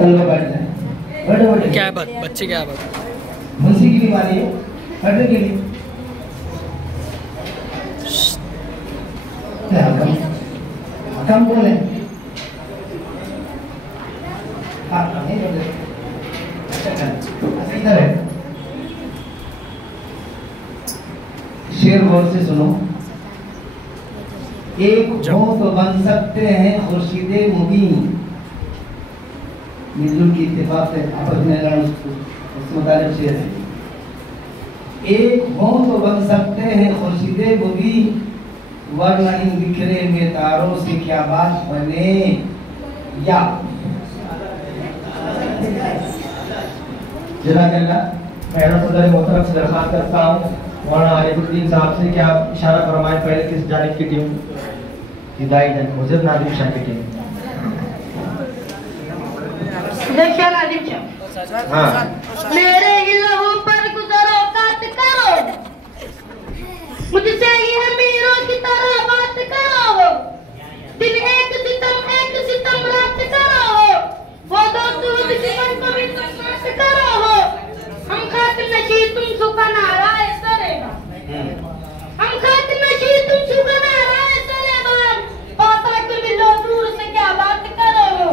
चलो बैठ जाए, बैठो बैठो। क्या है बात बच्चे, क्या है बात? मुंशी की बीमारी है, बैठने के लिए हकम बोले इधर है। शेर गौर से सुनो। एक हो तो बन सकते हैं खुर्शीदे मुबीन, मिलजुल की इत्तेफाक से आपस में उस मुतालिब शेर है। एक हो तो बन सकते हैं खुर्शीदे मुबीन, वरना इन बिखरे हुए तारों से क्या बात बने। या जज़ाकल्लाह। मैं सदर मोहतरम से दरख्वास्त करता हूँ मौलाना आरिफुद्दीन साहब से कि आप इशारा फरमाएं पहले किस जानिब की टीम, हिदायत एंड मुजब नादिम शाह की टीम। हाँ। मेरे लहू पर गुजरो काट करो, मुझसे ये मीरों की तरह बात करो। दिन एक सितम रात करो, वो दो दूध जीवन को भी नाश करो। हम खाक नशी तुम सुखना राय सरेगा, हम खाक नशी तुम सुखना राय सरेगा। पाता को मिलो दूर से क्या बात करो,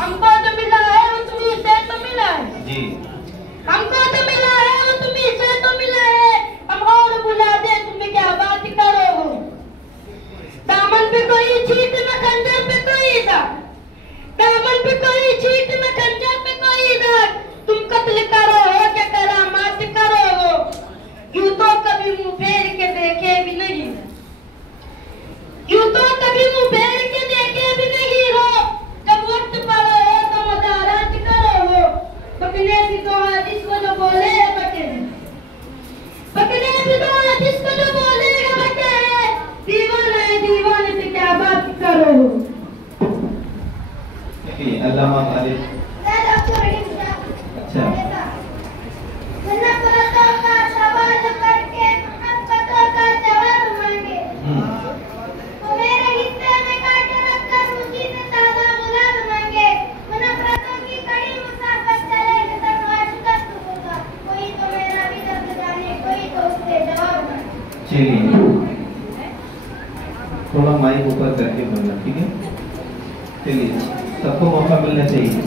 हमको जो मिला है वो तुम्हीं से तो मिला है। हमको तो मिला है वो तुम्हीं से तो मिला है, हम और बुला दे तुम्हें क्या बात करो। दामन पे कोई छीट न खंजर पे कोई दाग, दामन पे कोई छीट न खंजर पे कोई दाग। तुम कत्ल करो क्या करामात करो, यूं तो कभी मुंह फेर के देखे भी नहीं, यूं तो कभी मुंह फेर के देखे भी नहीं हो। जब वक्त पड़ो तो मदारात करो, बकने भी तो जिसको जो बोले बके, बकने भी तो जिसको जो बोलेगा बके। दीवाना है दीवाने से क्या बात करो। अल्लामा खालिद। अच्छा। नफरतों का सवाल करके मोहब्बतों का जवाब मांगे, तो मेरे हिस्से में काटे रखकर उसी से ताज़ा गुलाब मांगे। नफरतों की कड़ी मुसाफत चलेगी तक शिकस्त होगा, कोई तो मेरा भी दर्द जाने, कोई तो उससे जवाब मांगे। चलिए थोड़ा माइक ऊपर करके बोलना, ठीक है? चलिए सबको मौका मिलना चाहिए।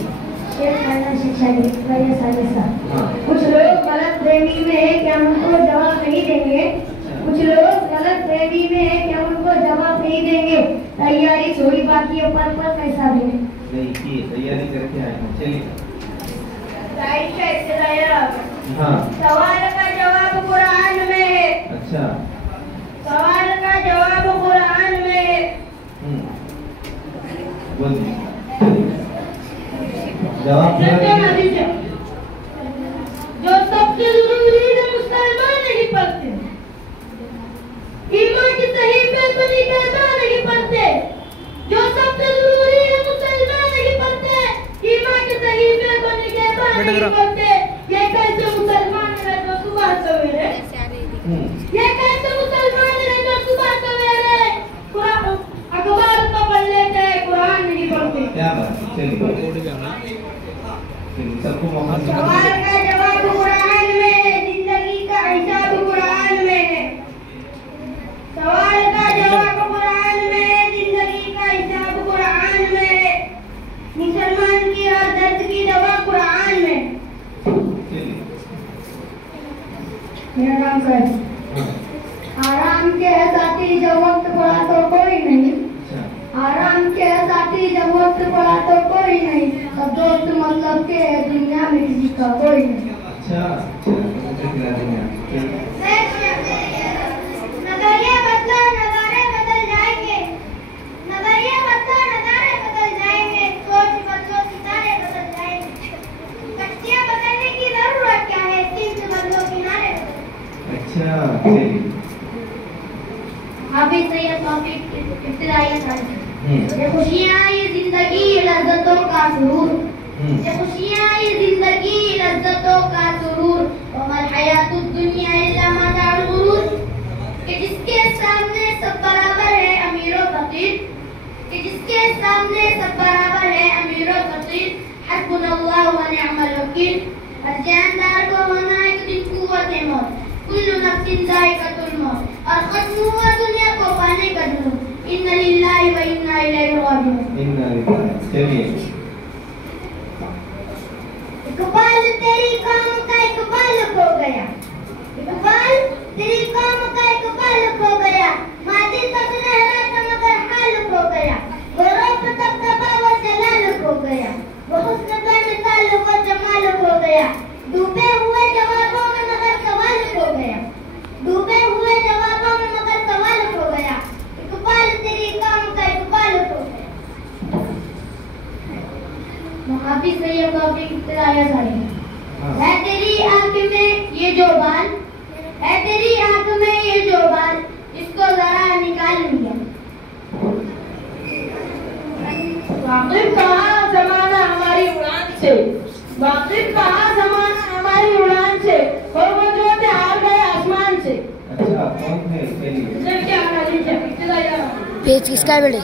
कुछ लोग गलत फहमी में है कि हम उनको जवाब नहीं देंगे, कुछ लोग गलत फहमी में है कि हम उनको जवाब नहीं देंगे। तैयारी थोड़ी बाकी है, पर कैसा देंगे? नहीं की तैयारी करके आए हैं। चलिए हाँ। सवाल का जवाब कुरान में है। अच्छा। सवाल का जवाब कुरान में है। बोलिए जवाब। जो सबसे जरूरी है मुसलमान नहीं पढ़ते, ईमान की सहीफे को निकालना नहीं पढ़ते। जो सबसे जरूरी है मुसलमान नहीं पढ़ते, ईमान की सहीफे को निकालना नहीं पढ़ते। ये कैसे मुसलमान है जो सुबह सवेरे, ये कैसे मुसलमान है जो सुबह सवेरे अखबार तो पढ़ लेते हैं, कुरान नहीं पढ़ते। क्या बात है। चलिए सबको मौका। सवाल का जवाब कुरान में है, जिंदगी का हिसाब कुरान में है। सवाल का जवाब कुरान में है, जिंदगी का हिसाब कुरान में है। मुसलमान की हर दर्द की दवा कुरान में। मेरा नाम है। आराम के साथी जब वक्त पड़ा तो कोई नहीं, आराम के साथी जब वक्त पड़ा तो कोई नहीं। अब दोस्त मतलब के दुनिया में किसी का कोई नहीं। अच्छा नजरिया बदला नजारे बदल जाएंगे, नजरिया बदला नजारे बदल जाएंगे, सोच बदलो सितारे बदल जाएंगे। कश्तियां बदलने की जरूरत क्या है, सिर्फ बदलो किनारे। अच्छा हाफिज सैयद तौफीक इब्तिदाई साल। ये खुशियाँ ये जिंदगी लज्जतों का सुरूर, ये खुशियाँ ये जिंदगी लज्जतों का सुरूर। वमल हयातुद दुनिया इल्ला मताउल गुरूर। कि जिसके सामने सब बराबर है अमीर और फकीर, कि जिसके सामने सब बराबर है अमीर खबीर और बसीर हस्बुनल्लाह व निअमल वकील। हर जानदार को होना एक दिन कुव्वत मौत, कुल्लु नफ्सिन जायकातुल मौत और खत्म हुआ दुनिया को पाने का जुनून। इन्ना लिल्लाहि व इन्ना इलैहि राजिऊन। इन्ना लिल्लाहि। चलिए इकबाल तेरी कौम का इकबाल खो गया, इकबाल तेरी कौम का इकबाल खो गया। मादी का सुनहरा था मगर हाल खो गया। गौरव प्रताप का बाबा जलाल खो गया। वो हुस्न का मिसाल वो जमाल खो गया। डूबे हुए जवाबों में मगर सवाल खो गया, डूबे हुए जवाबों में मगर सवाल खो गया। इकबाल तेरी कौम का इकबाल खो गया। हाफिज सैयद तौफीक इब्तिदाइया साहब। है तेरी आंख में ये जो बाल, है तेरी आंख में ये जो बाल, इसको जरा निकाल लिया। वाकिफ कहा जमाना हमारी उड़ान से, वाकिफ कहा जमाना हमारी उड़ान से, और वो जो थे हार गए आसमान से। अच्छा कौन है इसके लिए? क्या इब्तिदाइया पेज किसका है बेटे?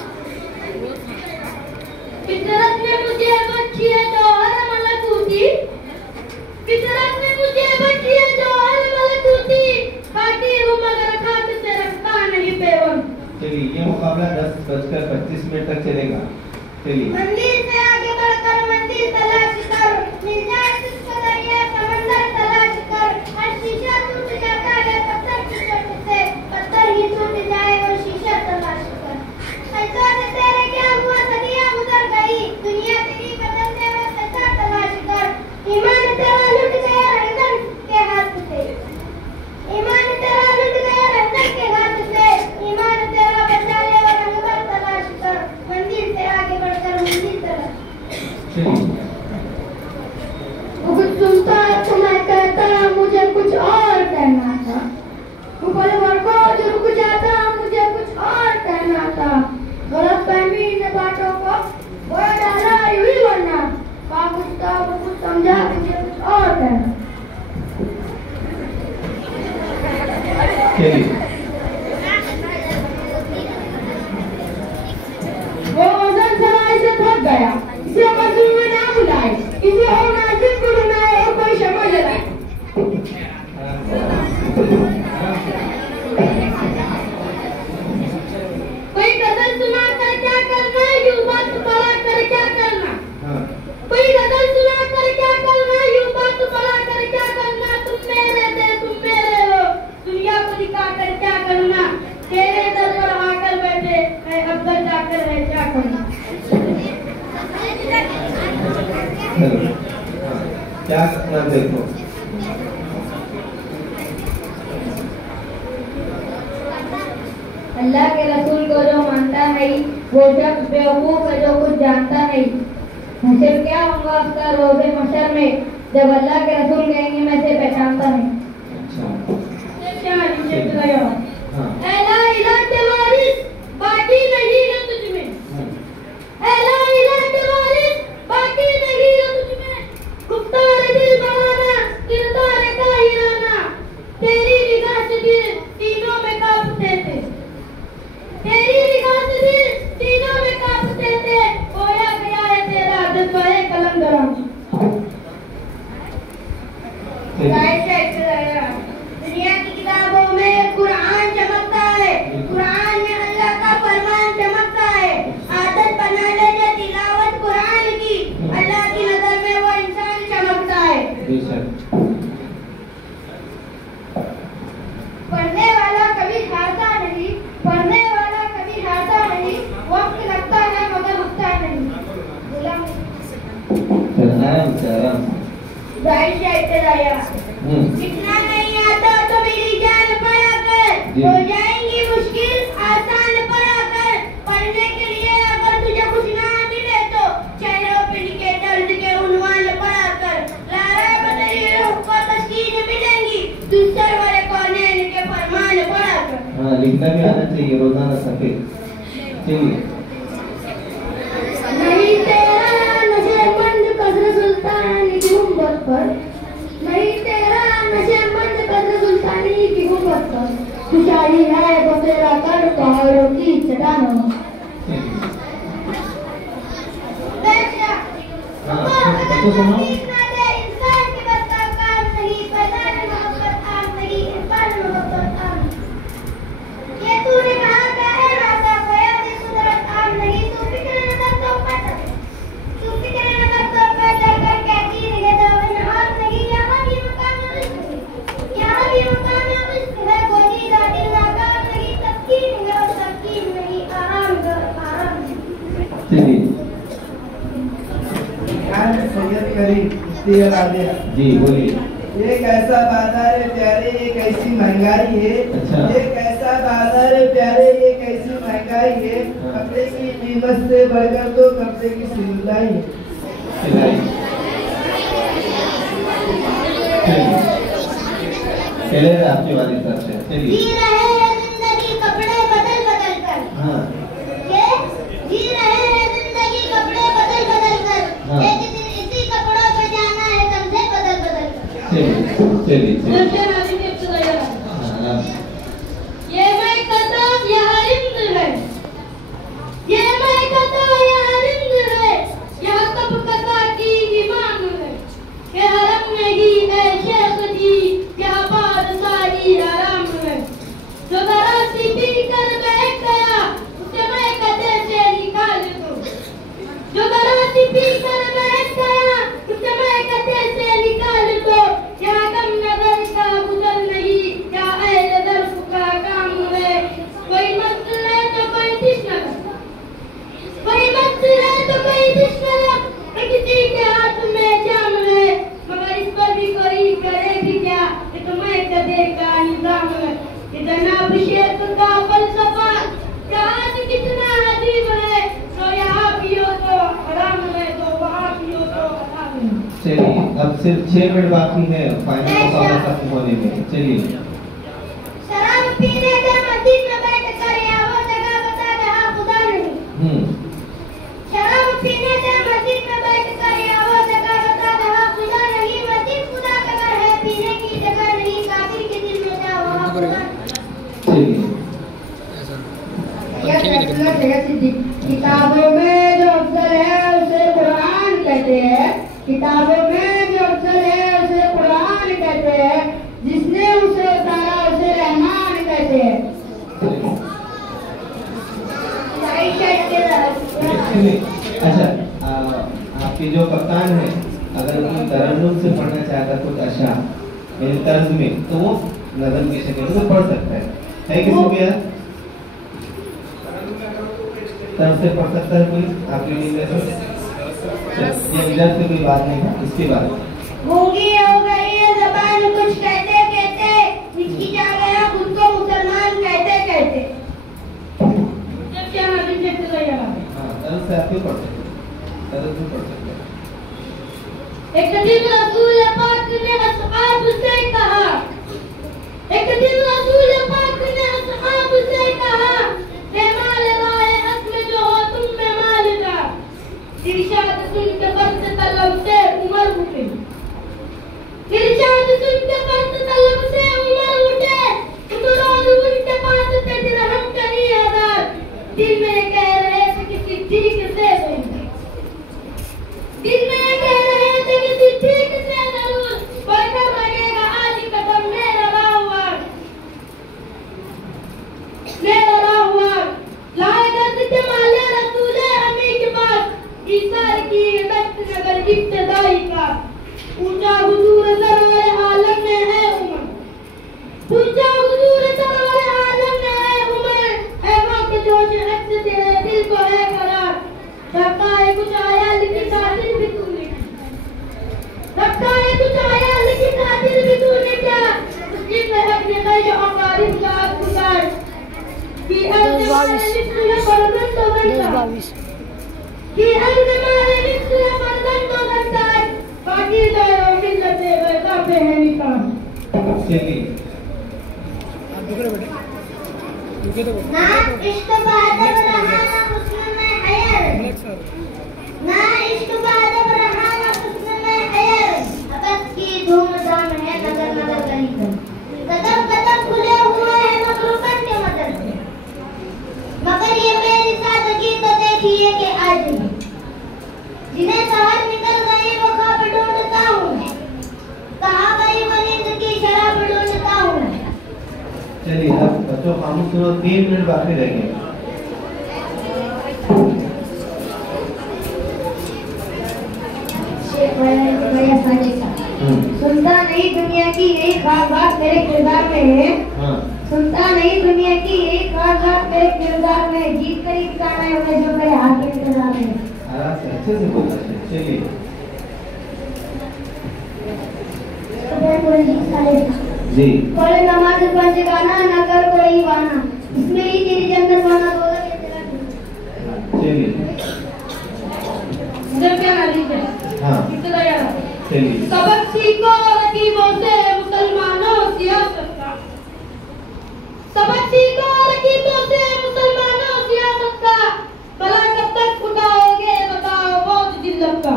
फितरत में मुझे बच्ची है जो हर मलकूती, फितरत में मुझे बच्ची है जो हर मलकूती, खाती हूँ मगर खाते से रखता नहीं पेवन। चलिए ये मुकाबला 10:25 तक चलेगा। चलिए मंदिर से आगे बढ़कर मंदिर तलाश कर, मिल जाए तुझको दरिया समंदर तलाश कर। हर शीशा टूट जाता है पत्थर की चोट से, पत्थर ही टूट जाए वो शीशा तलाश कर। ऐसा तेरे क्या हुआ सदियां गुजर गई, दुनिया तेरी बदलने में पैसा तलाश कर। ईमान तेरा लुट गया रंजन के हाथ से, ईमान तेरा लुट गया रंजन के हाथ से। ईमान तेरा बचा ले वो रंगर तलाश कर, मंदिर से आगे बढ़कर मंदिर तलाश। कुछ सुनता तो मैं कहता मुझे कुछ और कहना था, पल भर को जो रुक जाता मुझे कुछ और कहना था। गलतफहमी ने बातों को बोल डाला यूं ही वरना, कुछ था वो कुछ समझा मुझे कुछ और कहना। वो वजन सवाई से थक गया, इसे मजदूर में ना बुलाए, इसे और नाजिक बुलाए और कोई शमा जलाए। कोई गजल सुना कर क्या करना, यूं बात बड़ा कर क्या करना। कोई गजल सुना कर क्या करना, यूं बात बड़ा कर क्या करना। तुम मेरे थे तुम मेरे हो, दुनिया को दिखा कर क्या करना। तेरे दर पर आकर बैठे मैं अब तक जाकर है क्या करना। क्या करना देखो। अल्लाह के रसूल को जो मानता नहीं वो शख्स बेवकूफ है जो कुछ जानता नहीं। हशर क्या होगा उसका रोज़े महशर में, जब अल्लाह के रसूल कहेंगे मैं इसे पहचानता नहीं। ऐला इला के वारिस बाकी नहीं है तुझ में, ऐला इला के वारिस बाकी नहीं है तुझ में। गुफ्तार दिल बनाना किरदार का हिराना, तेरी निगाह से दिल तीनों में कांपते थे, तेरी निगाह से दिल तीनों में कांपते थे। खोया गया है तेरा जज्बाए कलंदरां। दुनिया की किताबों में कुरान चमकता है, कुरान में अल्लाह का फरमान चमकता है। आदत बना ले जो तिलावत कुरान की, अल्लाह की नजर में वो इंसान चमकता है। पढ़ने वाला कभी हारता नहीं, पढ़ने वाला कभी हारता नहीं। वक्त लगता है मगर रुकता नहीं। जितना नहीं आता तो मेरी जान पढ़ा कर, हो जाएंगी मुश्किल आसान पढ़ा कर। पढ़ने के लिए अगर तुझे कुछ ना मिले तो चेहरों पे लिखे दर्द के उन्वान पढ़ा कर। लारा बदली रूह को तस्कीन मिलेंगी, दूसरे वाले कोने के फरमान पढ़ा कर। हाँ लिखना भी आना चाहिए रोजाना सफेद। चलिए नहीं तेरा नशेमंद कद्र सुल्तानी की गुंबद पर, नहीं तेरा नशेमंद कद्र सुल्तानी की गुंबद पर। खुशाली है बसेरा कर पहाड़ों की चट्टानों। इसको सुनो। इंसान के बस का काम नहीं, पैदा में मोहब्बत आम नहीं, इंसान में मोहब्बत आम नहीं। ये तूने कहा क्या है रास्ता खोया दे कुदरत आम नहीं, तू फिक्र न कर तो पैदा, तू फिक्र न कर तो पैदा कर कहती रहे तो आम नहीं। यहाँ भी मकान रिस्क, यहाँ भी मकान रिस्क है, गोदी का दिल नाकार नहीं, तस्कीन है और तस्कीन नहीं, आराम कर आराम। चलिए सैयद करीम जी बोलिए। एक ऐसा बाजार है प्यारे, एक ऐसी महंगाई है। अच्छा। एक ऐसा बाजार है प्यारे, एक ऐसी महंगाई है, कपड़े की कीमत से बढ़कर तो कपड़े की सिलाई है। चलिए आपकी वाली तरफ से चलिए। जी रहे हैं जिंदगी कपड़े बदल बदल कर, हाँ ये जी रहे हैं जिंदगी कपड़े बदल बदल कर, हाँ। एक दिन इसी कपड़ों पे जाना है कंधे बदल बदल कर। चलिए चलिए ये हाँ, मैं कदम यहाँ रिंद है, ये मैं कदम यहाँ रिंद है, यहाँ कब कथा की मांग है, ये हरम नहीं है शेख जी, यहाँ बादशाही आराम है। जो दराती पी कर बैठ गया उसे मैं कदे से निकाल दूं, जो दराती पी कर बैठ गया उसे मैं कदे से निकाल दूं। यहाँ गम नजर का गुजर नहीं, यहाँ अहले दर्द का काम है। कोई मस्जिद है तो कोई तिश्नर, कोई मस्जिद है तो कोई तिश्नर, किसी के हाथ में जाम है, मगर इस पर भी कोई करे भी क्या, ये तो मैं कदे का निजाम है। इतना अभिषेक का फलसफा यहाँ से कितना अजीब है, तो यहाँ पियो तो हराम है, तो वहाँ पियो तो हराम है। चलिए अब सिर्फ 6 मिनट बाकी है फाइनल मुकाबला खत्म होने में। चलिए। शराब पीने से मस्जिद में बैठ कर या वो जगह बता जहाँ खुदा नहीं। शराब पीने से मस्जिद में बैठ कर या वो जगह बता जहाँ खुदा नहीं। मस्जिद खुदा का घर है, पीने की जगह नहीं, काफिर के दिल में जा वहाँ खुदा नहीं। चलिए किताबों में जो अफजल है उसे कुरान कहते हैं, किताबों में जो अफजल है उसे कुरान कहते हैं, जिसने उसे उतारा उसे रहमान कहते हैं। अच्छा आपके जो कप्तान है अगर कोई तरन्नुम से पढ़ना चाहता कुछ अच्छा मेरे तर्ज में तो वो नज़म की शक्ल में पढ़ सकता है किसी भी तरफ से पढ़ सकता है कोई आपके लिए ये इधर से कोई बात नहीं है। इसके बाद गूंगी हो गई है ज़बान कुछ कहते कहते, हिचकिचा गया खुद को मुसलमान कहते कहते। क्या हाँ तरफ से आप क्यों पढ़ सकते तरफ से पढ़ सकते एक दिन रसूल पाक ने असहाब से कहा, एक दिन रसूल पाक ने असहाब से कहा, माल राय हक में जो हो तुम में माल का। इरशाद सुन के बस्त तलब से उमर उठे, इरशाद सुन के बस्त तलब से उमर उठे, उमरों उनके पास थे दिरहम कहीं हजार, दिल में कह रहे थे कि सिद्दीक से नहीं, दिल में कह रहे थे कि सिद्दीक से जरूर बढ़कर लगेगा आज कदम मेरा हुआ लाएगा सिद्ध माले रसूल हमी के पास ईसार की दस्त नगर इब्तदाई का। ऊंचा हुजूर सरवर आलम में है उमर, ऊंचा हुजूर सरवर आलम में है उमर, है वक्त जोश अक्स तेरे दिल को है करार। रखता है कुछ आया लेकिन कातिल भी तूने, रखता है कुछ आया लेकिन कातिल भी तूने क्या। जिसने अपने गैर अकारिब का गुजार कि अर्ज़ मारे मिस्र बरदन तो गंदा, कि अर्ज़ मारे मिस्र बरदन तो गंदा, बाकी दायरों मिल्लत वैसा पे है निकाम। ना इश्क बादब रहा ना हुस्न में हयर, ना इश्क बादब रहा ना हुस्न में हयर, अबस की धूमधाम है नगर नगर गली गली, कदम कदम खुले हुए हैं मखलूकत के मदद से, मगर ये मेरी सादगी तो देखिए कि आज जिन्हें शहर निकल गई वो ख्वाब बच्चों खामोश सुनो, 3 मिनट बाकी रह गए। सुनता नहीं दुनिया की यही खास बात मेरे किरदार में है। सुनता नहीं दुनिया की यही खास बात मेरे किरदार में, जीत कर ही दिखाना है उन्हें जो मेरे हाथ के किरदार में। अच्छे से बोलना है। चलिए जी। बोले नमाज पढ़ गाना न कर कोई वाना, इसमें ही तेरी जन्नत वाना होगा। चलिए हाँ चलिए। सबक सीखो रकीबों से मुसलमानों सियासत का, सबक सीखो रकीबों से मुसलमानों सियासत का, भला कब तक उठाओगे बताओ बहुत जिल्लत का।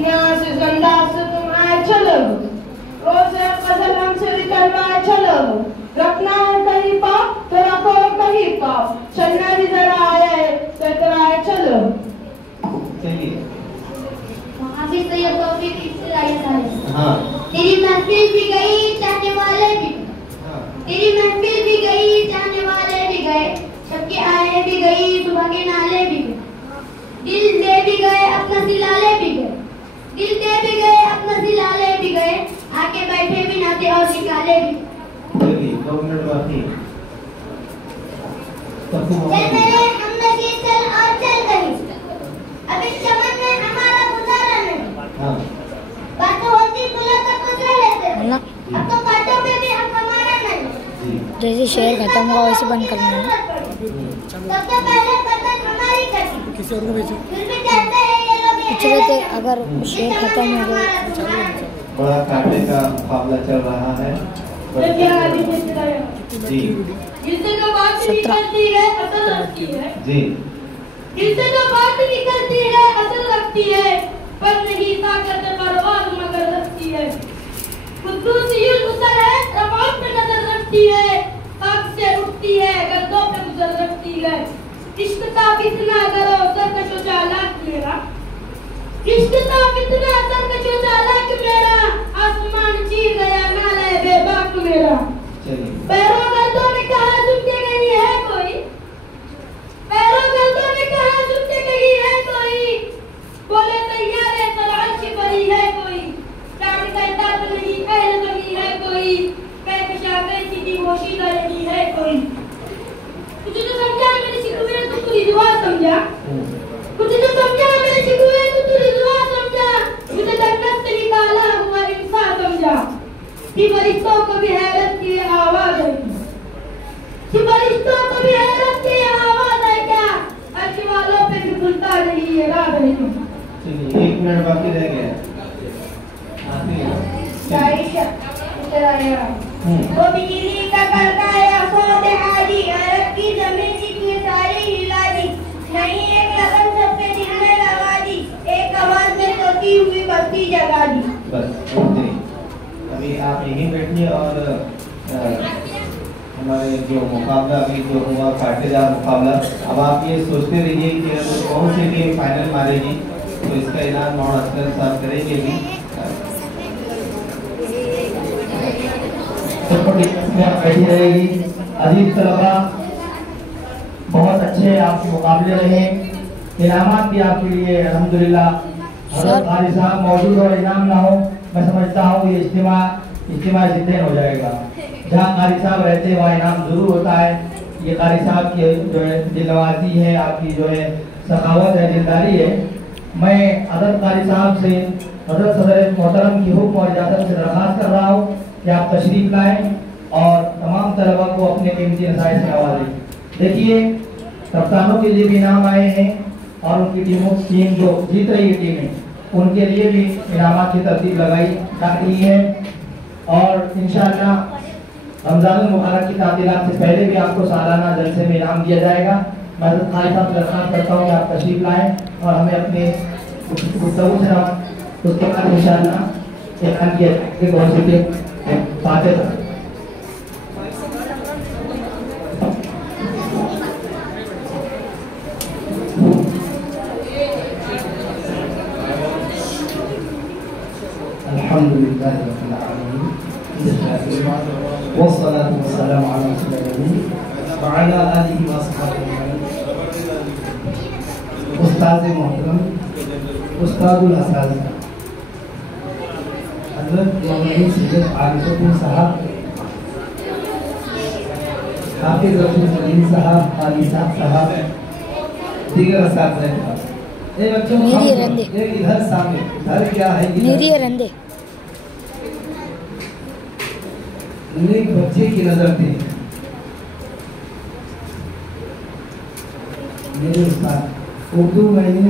यहाँ से अंदाज से तुम आए चलो, रोज गजल हमसे निकलवाए चलो, रखना है कहीं पाप तो रखो कहीं पाप, चलना भी जरा आए तो इतराए चलो। चलिए हाफिज सैयद तौफीक इस्लाही हाँ। तेरी महफिल भी गई चाहने वाले भी, तेरी महफिल भी गई चाहने वाले भी गए, सबके आए भी गई सुबह के नाले भी गए, दिल दे भी गए अपना सिलाले भी गए, दिल दे भी गए अपना सिलाले भी गए, आके बैठे भी ना थे और निकाले भी। चलिए 2 मिनट बाकी। चल मेरे हम लगे चल और चल कहीं, अब इस चमन में हमारा गुजारा नहीं। हाँ। बात होती बुला तक कुछ लेते हैं, अब तो कांटों पे भी हम हमारा नहीं। जैसे शेर खत्म होगा वैसे बंद करना है। सबसे पहले कदर हमारी करनी, किसी और को बेचो, फिर भी कहते हैं ये लोग पिछले तो अगर शेर खत्म हो गया। बड़ा कांटे का मुकाबला चल रहा है। जी जिससे जो बात निकलती है असल रखती है, जी जिससे जो बात निकलती है असल रखती है, पर नहीं ताकत परवाज मगर रखती है। कुद्दूसियुल उसल है रवाब पे नजर रखती है, आग से उठती है गद्दों पे गुजर रखती है। इश्क का कितना करो सरकशो चालाक मेरा, इश्क का कितना सरकशो चालाक मेरा, आसमान चीर गया नाले बेबाक मेरा। पैरों गर्दों ने कहा झुके गई है कोई, पैरों गर्दों ने कहा झुके गई है कोई, बोले तैयार है तलाश की बड़ी है कोई, चांद कहता तो नहीं पहले बनी है कोई, कहकशा कहती थी मोशीदा नहीं है कोई। तुझे जो समझा मेरे शिकवे तो तू रिजवा समझा, तुझे जो समझा मेरे शिकवे तो तू रिजवा समझा, मुझे जन्नत से निकाला हुआ इंसान समझा। कि फरिश्तों को भी हैरत की आवाज है, कि फरिश्तों को भी हैरत की आवाज है क्या, अर्श वालों पे भी भूलता नहीं ये राज है। चलिए 1 मिनट बाकी रह गया। वो बिजली का कड़काया सोते हादी, अरब की जमीन जितनी सारी हिला दी, नहीं एक लगन सबके दिल में लगा दी, एक आवाज में सोती हुई बस्ती जगा दी। बस अभी आप यहीं बैठिए और हमारे जो मुकाबला अभी जो हुआ पाटीदार मुकाबला, अब आप ये सोचते रहिए कि अगर कौन सी टीम फाइनल मारेगी तो इसका ऐलान मोहम्मद असगर साहब करेंगे भी। बैठी रहेगी। अजीज तलबा, बहुत अच्छे आपके मुकाबले रहे, इनामात भी आपके लिए अल्हम्दुलिल्लाह। हज़रत कारी साहब मौजूद और इनाम ना हो, मैं समझता हूँ ये इज्तिमा जिद्दीन हो जाएगा। जहाँ कारी साहब रहते हैं वहाँ इनाम जरूर होता है। ये कारी साहब की जो है दिलनवाजी है, आपकी जो है सखावत है, दिलदारी है। मैं हज़रत कारी साहब से हज़रत सदर मोहतरम की हुक्म और इजाज़त से दरख्वास्त कर रहा हूँ कि आप तशरीफ लाएँ और तमाम तलबा को अपने कीमती नसाइज से नवाजें। देखिए, कप्तानों के लिए भी इनाम आए हैं और उनकी टीम जो जीत रही है टीमें, उनके लिए भी इनामात की तरतीब लगाई जा रही है। और इंशाअल्लाह रमज़ान मुबारक की तातीलात से पहले भी आपको सालाना जलसे में इनाम दिया जाएगा। मैं हज़रत खालिद साहब से दरख्वास्त करता हूँ कि आप तशरीफ लाएँ और हमें अपने गुफ्तगू से उसके बाद इंशाअल्लाह ऐलान किया जाएगा कौन सी टीम फातिह। अल्हम्दुलिल्लाह रब्बिल आलमीन। वस्सलातु वस्सलामु अला रसूलिल्लाह व अला आलिहि व अस्हाबिहि अजमईन। उस्ताद मोहतरम, उस्तादुल असातिज़ा हज़रत मौलाना सैयद आरिफुद्दीन साहब, हाफिज़ रसूल सलीम साहब, आली साहब, दीगर असातिज़ा ये बच्चों ये इधर सामने इधर क्या है, निरीह रंदे एक बच्चे की नजर थी। मेरे उस्ताद उर्दू मैंने